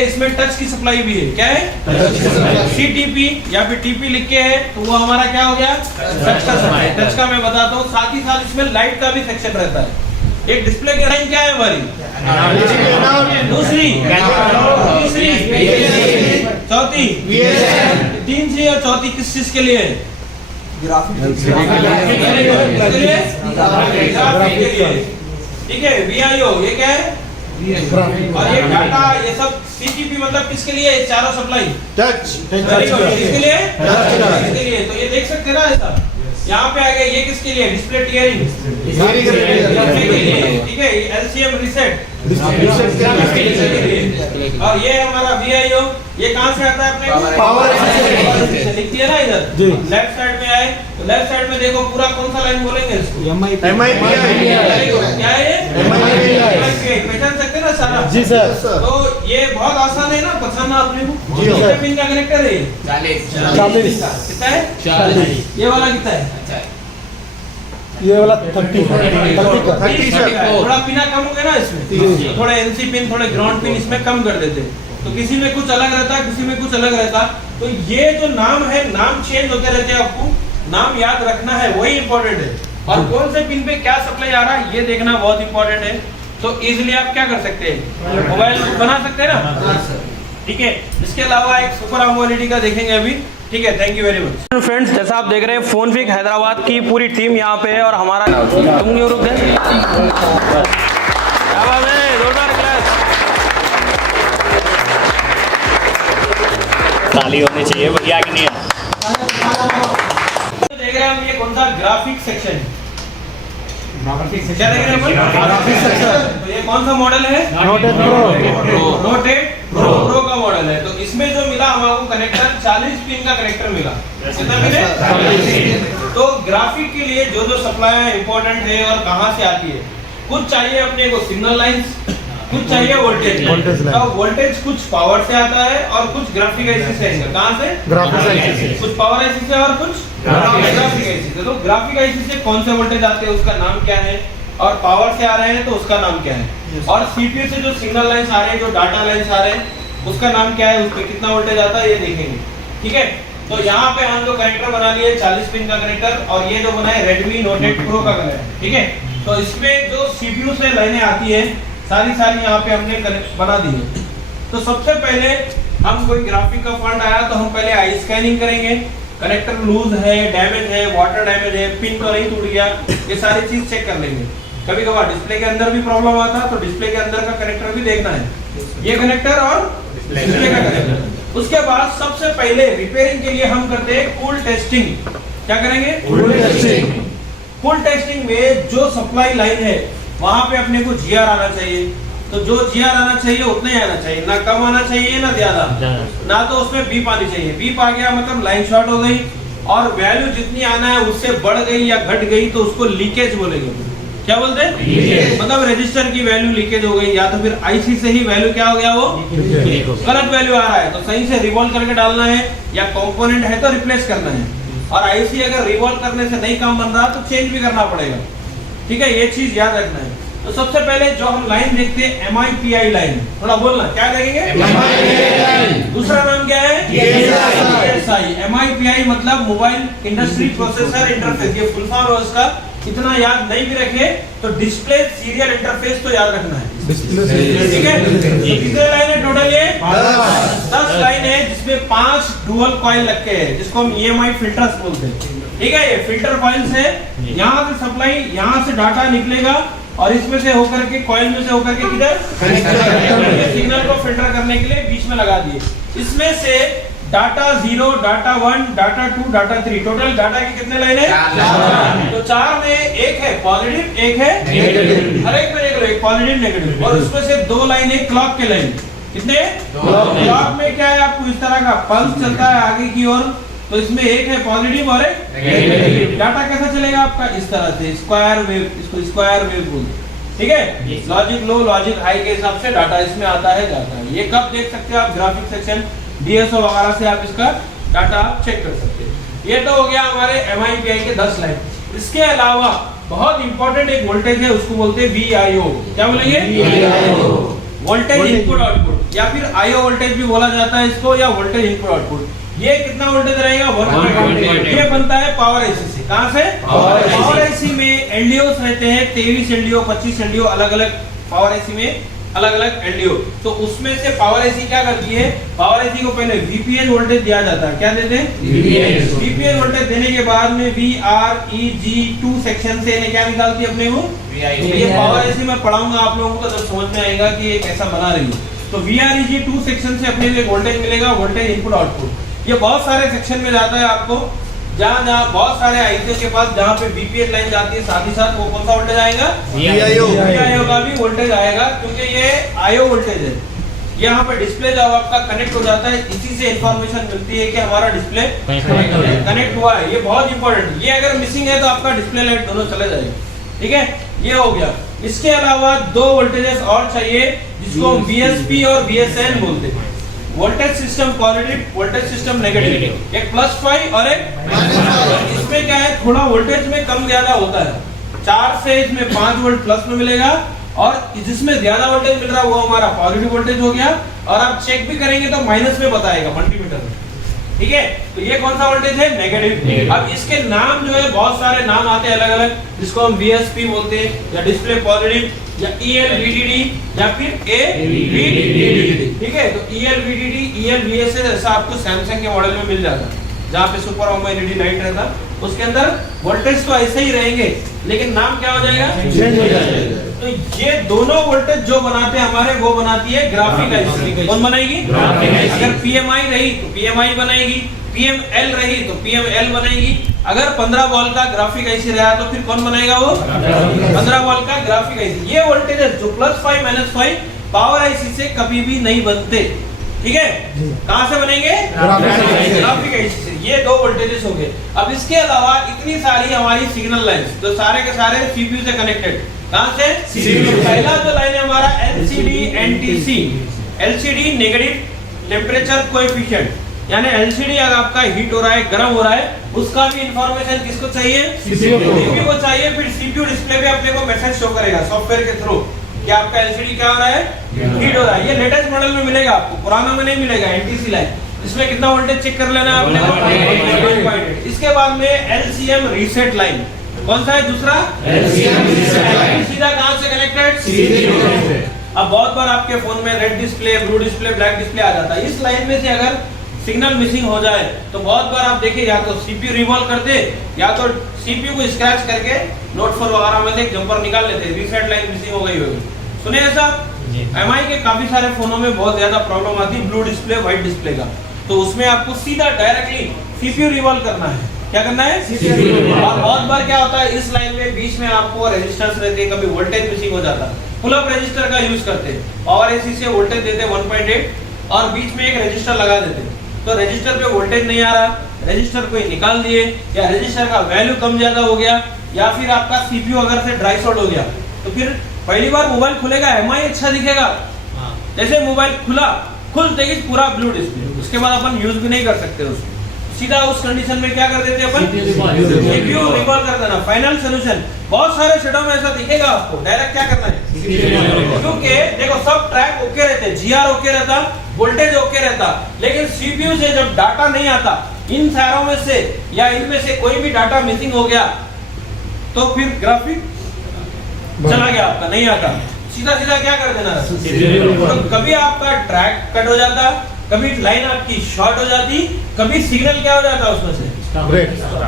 इसमें टच की सप्लाई भी है। क्या है? CTP या फिर TP लिख के है तो वो हमारा क्या हो गया? टच का सप्लाई। टच का मैं बताता हूँ, साथ ही साथ इसमें लाइट का भी सेक्शन रहता है। एक डिस्प्ले की लाइन क्या है हमारी? दूसरी, तीसरी, चौथी, 3 और चौथी किस चीज के लिए है? ग्राफिक के लिए। ठीक है। VIO ये क्या है? और ये डाटा, ये सब CTP मतलब किसके लिए? चारों सप्लाई टच किसके लिए? इसके लिए। तो ये देख सकते हैं ना, ऐसा यहाँ पे आ गया। ये किसके लिए? डिस्प्ले टियरिंग के लिए। ठीक है। LCM रीसेट और ये हमारा VIO, ये कहाँ से आता है अपने? पावर लिख दिया ना इधर। लेफ्ट साइड में आए तो लेफ्ट साइड में देखो पूरा कौन सा लाइन बोलेंगे इसको? क्या है ये? पहचान सकते हैं ना सारा? जी सर। तो ये बहुत आसान है ना पहचानना अपने को। कितने पिन का कनेक्टर है? 40। कितना है? 40। ये वाला कितना है? ये वाला 30 का। थोड़ा पिना कम हो गया ना इसमें, थोड़े NC पिन, थोड़े ग्राउंड पिन इसमें कम कर देते। तो किसी में कुछ अलग रहता है, किसी में कुछ अलग रहता। तो ये जो नाम है, नाम चेंज होते रहते हैं। आपको नाम याद रखना है, वही इंपॉर्टेंट है। और कौन से पिन पे क्या सप्लाई आ रहा है ये देखना बहुत इंपॉर्टेंट है। तो इजिली आप क्या कर सकते हैं? मोबाइल बना सकते हैं ना। ठीक है। इसके अलावा एक सुपर AMOLED का देखेंगे अभी। ठीक है। Thank you very much friends. जैसा आप देख रहे हैं, फोनफिक हैदराबाद की पूरी टीम यहाँ पे है और हमारा तुम क्यों रुक गए? जोरदार क्लास ताली होनी चाहिए भैया कि नहीं? देख रहे हैं हम, ये कौन सा? Graphic section. क्या देख रहे हैं? तो ये कौन सा मॉडल है? नोटेड प्रो का मॉडल है। तो इसमें जो मिला हमको कनेक्टर, 40 पिन का कनेक्टर मिला। कितना मिले? 40। तो ग्राफिक के लिए जो जो सप्लाई इंपॉर्टेंट है और कहाँ से आती है, कुछ चाहिए अपने को सिग्नल लाइंस, कुछ चाहिए वोल्टेज। तो वोल्टेज कुछ पावर से आता है और कुछ ग्राफिक IC से। कहाँ से? ग्राफिक IC से। कुछ पावर IC से और कुछ ग्राफिक IC से। तो ग्राफिक IC से कौन से वोल्टेज आते हैं, उसका नाम क्या है? और पावर से आ रहे हैं तो उसका नाम क्या है? और CPU से जो सिग्नल लाइंस आ रहे हैं, जो डाटा लाइंस आ रहे हैं, उसका नाम क्या है? उस पर कितना वोल्टेज आता है ये देखेंगे। ठीक है। तो यहाँ पे हम लोग कनेक्टर बना लिए 40 पिन का कनेक्टर, और ये जो बना है Redmi Note 8 Pro का कनेक्टर। ठीक है। तो इसमें जो CPU से लाइनें आती है सारी यहाँ पे हमने बना दी है। तो सबसे पहले हम कोई ग्राफिक का फॉल्ट आया तो हम पहले आई स्कैनिंग करेंगे। कनेक्टर लूज है, डैमेज है, वाटर डैमेज है, पिन तो नहीं टूट गया, ये सारी चीज चेक कर लेंगे। कभी कभार डिस्प्ले के अंदर भी प्रॉब्लम आता है तो डिस्प्ले के अंदर का कनेक्टर भी देखना है, ये कनेक्टर और डिस्प्ले का कनेक्टर। उसके बाद सबसे पहले रिपेयरिंग के लिए हम करते हैं कूल टेस्टिंग। क्या करेंगे? Cool testing. कूल टेस्टिंग में जो सप्लाई लाइन है वहां पे अपने को GR आना चाहिए। तो जो GR आना चाहिए उतना ही आना चाहिए, ना कम आना चाहिए ना ज्यादा, ना तो उसमें बीप आनी चाहिए। बीप आ गया मतलब लाइन शॉर्ट हो गई, और वैल्यू जितनी आना है उससे बढ़ गई या घट गई तो उसको लीकेज बोलेंगे। क्या बोलते हैं? मतलब रजिस्टर की वैल्यू लीकेज हो गई, या तो फिर IC से ही वैल्यू क्या हो गया, वो गलत वैल्यू आ रहा है, तो सही से रिवॉल्व करके डालना है, या कंपोनेंट है तो रिप्लेस करना है। और IC अगर रिवॉल्व करने से नहीं काम बन रहा तो चेंज भी करना पड़ेगा। ठीक है। ये चीज याद रखना है। तो सबसे पहले जो हम लाइन देखते हैं MIPI लाइन, थोड़ा बोलना क्या देखेंगे? दूसरा नाम क्या है? DSI। MIPI मतलब मोबाइल इंडस्ट्री प्रोसेसर इंटरफेस, ये फुल फॉर्म है उसका। इतना याद नहीं भी रखे तो डिस्प्ले सीरियल इंटरफेस तो याद रखना है। ठीक है। कितने लाइन है टोटल? ये 10 लाइन है, जिसमें 5 डुअल कॉइल लगे हैं, जिसको हम EMI फिल्टर्स बोलते हैं। ठीक है। ये फिल्टर कॉइल्स है, यहाँ से सप्लाई, यहाँ से डाटा निकलेगा और इसमें से होकर के कॉइल में से होकर के किधर सिग्नल को फिल्टर करने के लिए बीच में लगा दिए। इसमें से data 0, data 1, data 2, data 3, total data की कितने लाइन है? तो 4 में एक है पॉजिटिव, एक है नेगेटिव। हर एक में देख लो, एक पॉजिटिव नेगेटिव, और उसमें से 2 लाइन है क्लॉक के लाइन। कितने? क्लॉक में क्या है, आपको इस तरह का पल्स चलता है आगे की ओर, तो इसमें एक है पॉजिटिव और एक नेगेटिव। डाटा कैसा चलेगा आपका? इस तरह से स्क्वायर वेव, इसको स्क्वायर वेव बोलते हैं। ठीक है। लॉजिक लो, लॉजिक हाई के हिसाब से डाटा इसमें आता है, जाता है। ये कब देख सकते हो आप? ग्राफिक सेक्शन, DSO वगैरह से आप इसका डाटा चेक कर सकते हैं। ये तो हो गया हमारे MIPI के 10 लाइन। इसके अलावा बहुत इंपॉर्टेंट एक वोल्टेज है, उसको बोलते हैं VIO। क्या बोलेंगे? वोल्टेज इनपुट आउटपुट, या फिर आईओ वोल्टेज भी बोला जाता है इसको, या वोल्टेज इनपुट आउटपुट। ये कितना वोल्टेज रहेगा? 1.8। ये बनता है पावर आईसी से। कहां से? पावर आईसी में एलडीओस रहते हैं, 23 एलडीओ, 25 एलडीओ, अलग अलग पावर आईसी में अलग अलग एलडीओ। तो उसमें से पावर आईसी क्या करती है? पावर आईसी को पहले वीपीएस वोल्टेज दिया जाता है। क्या देते हैं? वीपीएस वोल्टेज देने के बाद में VREG2 सेक्शन से इन्हें क्या निकालती है अपने को? ये पावर आईसी मैं पढ़ाऊंगा आप लोगों को, तब समझ में आएगा कि ये कैसा बना रही है। तो VREG2 सेक्शन से अपने लिए वोल्टेज मिलेगा, वोल्टेज इनपुट आउटपुट। ये बहुत सारे सेक्शन में जाता है आपको, जहाँ जहाँ बहुत सारे आईसीओ के पास जहाँ पे बीपीएस लाइन जाती है, साथ ही साथ वो कौन सा वोल्टेज आएगा? VIO का भी वोल्टेज आएगा, क्योंकि ये आईओ वोल्टेज है। यहाँ पे डिस्प्ले जब आपका कनेक्ट हो जाता है, इसी से इंफॉर्मेशन मिलती है कि हमारा डिस्प्ले कनेक्ट हुआ है। ये बहुत इंपॉर्टेंट, ये अगर मिसिंग है तो आपका डिस्प्ले लाइट दोनों चले जाएगा। ठीक है, ये हो गया। इसके अलावा दो वोल्टेजेस और चाहिए, जिसको हम VSP और VSN बोलते हैं। Voltage system positive, voltage system negative. एक +5 और एक -5। इसमें क्या है, थोड़ा वोल्टेज में कम ज्यादा होता है। 4 से इसमें 5 वोल्ट प्लस में मिलेगा, और जिसमें ज्यादा वोल्टेज मिल रहा है वो हमारा पॉजिटिव वोल्टेज हो गया। और आप चेक भी करेंगे तो माइनस में बताएगा मल्टीमीटर में। ठीक है, तो ये कौन सा वोल्टेज है? नेगेटिव। अब इसके नाम जो है बहुत सारे नाम आते हैं अलग अलग, जिसको हम VSP बोलते हैं, या डिस्प्ले पॉजिटिव, या ELVDD, या फिर AVDD। ठीक है, तो ELVDD, ELVSS ऐसा आपको सैमसंग के मॉडल में मिल जाता है, जहाँ पे सुपर ओमो LED लाइट रहता। उसके अंदर वोल्टेज तो ऐसे ही रहेंगे, लेकिन नाम क्या हो जाएगा? चेंज हो जाएगा। तो ये दोनों वोल्टेज जो बनाते हैं हमारे, वो बनाती है ग्राफिक आईसी। कौन बनाएगी? अगर PMI रही तो PMI बनाएगी, PML रही तो PML बनाएगी। अगर 15 वोल्ट का ग्राफिक आईसी रहा तो फिर कौन बनाएगा? वो 15 वोल्ट का ग्राफिक आईसी। ये वोल्टेज जो +5 -5 पावर आईसी से कभी भी नहीं बनते। ठीक है, कहां से बनेंगे? ग्राफिक आईसी से। ये दो वोल्टेजेस हो गए। अब इसके अलावा इतनी सारी हमारी सिग्नल लाइंस, तो सारे के सारे सीपीयू से कनेक्टेड। कहां से? पहला जो लाइन है हमारा LCD NTC, LCD negative temperature coefficient, यानी LCD अगर आपका हीट हो रहा है, गर्म हो रहा है, उसका भी इंफॉर्मेशन किसको चाहिए? सीपीयू को चाहिए। फिर सीपीयू डिस्प्ले पे अपने को मैसेज शो करेगा सॉफ्टवेयर के थ्रू कि आपका LCD क्या हो रहा है? हीट हो रहा है। ये लेटेस्ट मॉडल में मिलेगा आपको, पुराना में नहीं मिलेगा। NTC लाइन, इसमें कितना वोल्टेज चेक कर लेना है आपने? 1.8। इसके बाद में LCM रीसेट लाइन, कौन सा है दूसरा? LCM reset. सीधा कहां से कनेक्टेड? अब बहुत बार आपके फोन में red display, blue display, black display आ जाता है। इस लाइन में से अगर सिग्नल मिसिंग हो जाए तो बहुत बार आप देखिए, या तो सीपीयू रिवॉल्व करते, या तो सीपीयू को स्क्रैच करके नोट फॉर वगैरह में से एक जंपर निकाल लेते, रीसेट लाइन मिसिंग हो गई होगी। सुने ऐसा? MI के काफी सारे फोनों में बहुत ज्यादा प्रॉब्लम आती है ब्लू डिस्प्ले, व्हाइट डिस्प्ले का। तो उसमें आपको सीधा डायरेक्टली सीपीयू रिवॉल्व करना है। क्या करना है? और बहुत बार क्या होता है, इस लाइन में बीच में आपको रेजिस्टेंस रहते हैं, कभी वोल्टेज मिसिंग हो जाता है। पुल अप रेजिस्टर का यूज करते हैं, पावर एसी से वोल्टेज देते 1.8 और बीच में एक रेजिस्टर लगा देते। तो रेजिस्टर पे वोल्टेज नहीं आ रहा, रेजिस्टर को निकाल दिए, या रेजिस्टर का वैल्यू कम ज्यादा हो गया, या फिर आपका सीपीयू अगर से ड्राई शॉट हो गया, तो फिर पहली बार मोबाइल खुलेगा, MI अच्छा दिखेगा। जैसे मोबाइल खुला, खुलते ही पूरा ब्लू डिस्प्ले, उसके बाद अपन यूज भी नहीं कर सकते उसको। सीधा उस कंडीशन में क्या कर देते हैं अपन? सीपीयू रिकॉल कर देना। फाइनल सॉल्यूशन बहुत सारे सेटों में ऐसा दिखेगा आपको, डायरेक्ट क्या करना है? क्योंकि देखो सब ट्रैक ओके रहते, GR ओके रहता, वोल्टेज ओके रहता, लेकिन सीपीयू से जब डाटा नहीं आता, इन सारों में से या इनमें से कोई भी डाटा मिसिंग हो गया, तो फिर ग्राफिक चला गया आपका, नहीं आता। सीधा सीधा क्या कर देना? तो कभी आपका ट्रैक कट हो जाता, कभी लाइन आपकी शॉर्ट हो जाती, कभी सिग्नल क्या हो जाता उसमें से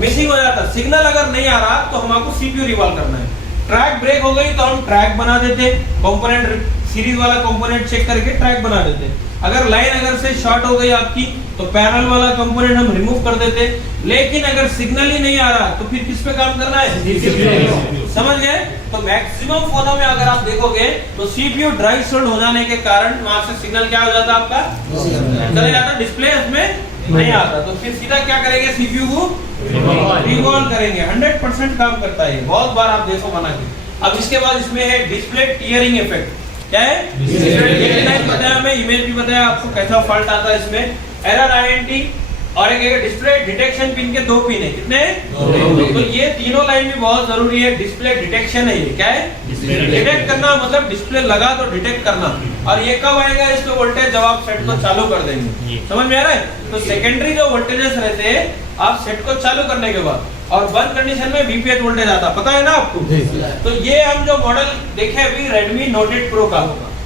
मिसिंग हो जाता। सिग्नल अगर नहीं आ रहा तो हमको सीपीयू रिवॉल्व करना है। ट्रैक ब्रेक हो गई तो हम ट्रैक बना देते, कंपोनेंट सीरीज वाला कंपोनेंट चेक करके ट्रैक बना देते। अगर लाइन अगर से शॉर्ट हो गई आपकी तो पैरेलल वाला कंपोनेंट हम रिमूव कर देते। लेकिन अगर सिग्नल ही नहीं आ रहा तो फिर किस पे काम करना है? समझ गए? तो मैक्सिमम फोनों में अगर आप देखोगे तो सीपीयू ड्राई शॉट हो जाने के कारण वहां से सिग्नल क्या हो जाता आपका? चले जाता, डिस्प्ले उसमें नहीं आता। तो फिर सीधा क्या करेंगे? सीपीयू को रिवॉल्व करेंगे। 100% काम करता है, बहुत बार आप देखो बना के। अब इसके बाद इसमें है डिस्प्ले टीयरिंग इफेक्ट। क्या है? बताया, मैं इमेज भी बताया आपको कैसा फॉल्ट आता है इसमें। एरर INT और एक डिस्प्ले डिटेक्शन पिन के 2 पिन है। कितने? तो ये तीनों लाइन भी बहुत जरूरी है। डिस्प्ले डिटेक्शन है, ये क्या है? डिटेक्ट करना मतलब डिस्प्ले लगा तो डिटेक्ट करना। और ये कब आएगा इसको वोल्टेज? जब आप सेट को चालू कर देंगे। समझ में आ रहा है? तो सेकेंडरी जो वोल्टेजेस रहते हैं आप सेट को चालू करने के बाद, और बंद कंडीशन में VPH वोल्टेज आता, पता है ना आपको? तो ये हम जो मॉडल देखे अभी Redmi Note 8 Pro का,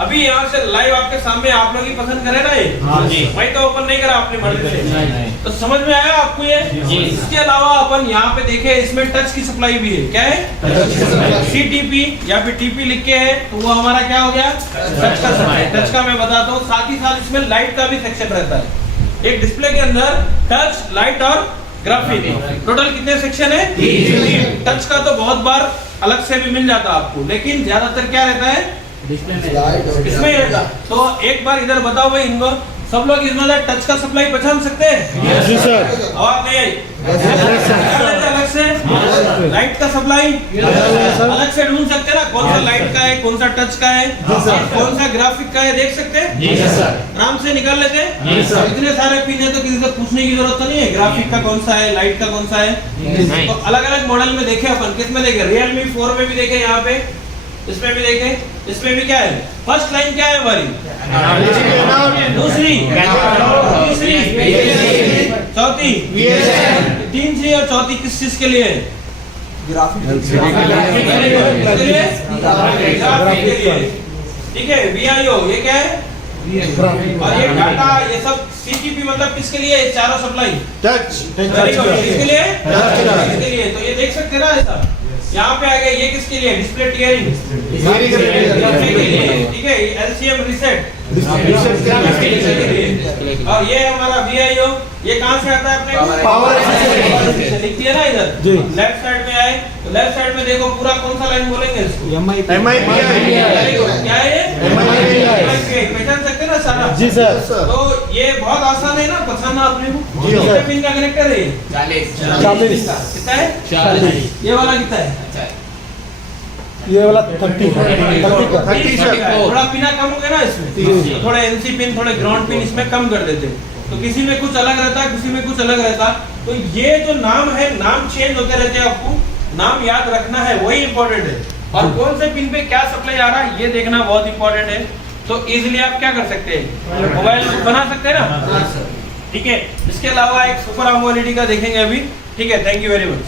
अभी यहाँ से लाइव आपके सामने आप लोग ही पसंद करें ना ये? मैं तो ओपन नहीं करा अपनी मर्जी से। तो समझ में आया आपको ये? इसके अलावा अपन यहाँ पे देखे इसमें टच की सप्लाई भी है। क्या है? CTP या फिर TP लिख के है तो वो हमारा क्या हो गया? टच का सप्लाई। टच का मैं बताता हूँ। साथ ही साथ इसमें लाइट का भी सेक्शन रहता है। एक डिस्प्ले के अंदर टच, लाइट और ग्राफिक, टोटल कितने सेक्शन है? 3। टच का तो बहुत बार अलग से भी मिल जाता आपको, लेकिन ज्यादातर क्या रहता है? इसमें ही रहता। तो एक बार इधर बताओ भाई इनको, सब लोग इसमें टच का सप्लाई पहचान सकते हैं? जी सर। आवाज नहीं आई? अलग से लाइट का सप्लाई अलग से ढूंढ सकते हैं ना, कौन सा लाइट का है, कौन सा टच का है, कौन सा ग्राफिक का है, देख सकते हैं? आराम से निकाल लेते हैं। इतने सारे पिन है तो किसी से पूछने की जरूरत तो नहीं है ग्राफिक का कौन सा है, लाइट का कौन सा है। तो अलग अलग मॉडल में देखे अपन, किसमें देखे? Realme 4 में भी देखे, यहाँ पे इसमें भी देखे। इसमें भी क्या है? फर्स्ट लाइन क्या है हमारी? दूसरी, तीसरी, चौथी, 3 सी और चौथी किस चीज के लिए? ग्राफिक के लिए। ठीक है। VIO ये क्या है? और ये डाटा, ये सब CTP मतलब किसके लिए? चारों सप्लाई टच किसके लिए? इसके लिए। तो ये देख सकते हैं ना ऐसा, यहाँ पे आ गया। ये किसके लिए? डिस्प्ले टियरिंग के लिए। ठीक है। LCM रीसेट, और ये हमारा VIO, ये कहाँ से आता है अपने? पावर लिख दिया ना इधर। लेफ्ट साइड में आए तो लेफ्ट साइड में देखो पूरा कौन सा लाइन बोलेंगे इसको? क्या है ये? पहचान सकते हैं ना सारा? जी सर। तो ये बहुत आसान है ना पहचानना अपने को। कितने पिन का कनेक्टर है? 40। कितना है? 40। ये वाला कितना है? ये वाला 30 का। थोड़ा पिना कम हो गया ना इसमें, थोड़े NC पिन, थोड़े ग्राउंड पिन इसमें कम कर देते। तो किसी में कुछ अलग रहता है, किसी में कुछ अलग रहता। तो ये जो नाम है, नाम चेंज होते रहते हैं, आपको नाम याद रखना है, वही इंपॉर्टेंट है। और कौन से पिन पे क्या सप्लाई आ रहा है ये देखना बहुत इंपॉर्टेंट है। तो इजिली आप क्या कर सकते हैं? मोबाइल बना सकते हैं ना? ठीक है। इसके अलावा एक सुपर AMOLED का देखेंगे अभी। ठीक है। Thank you very much.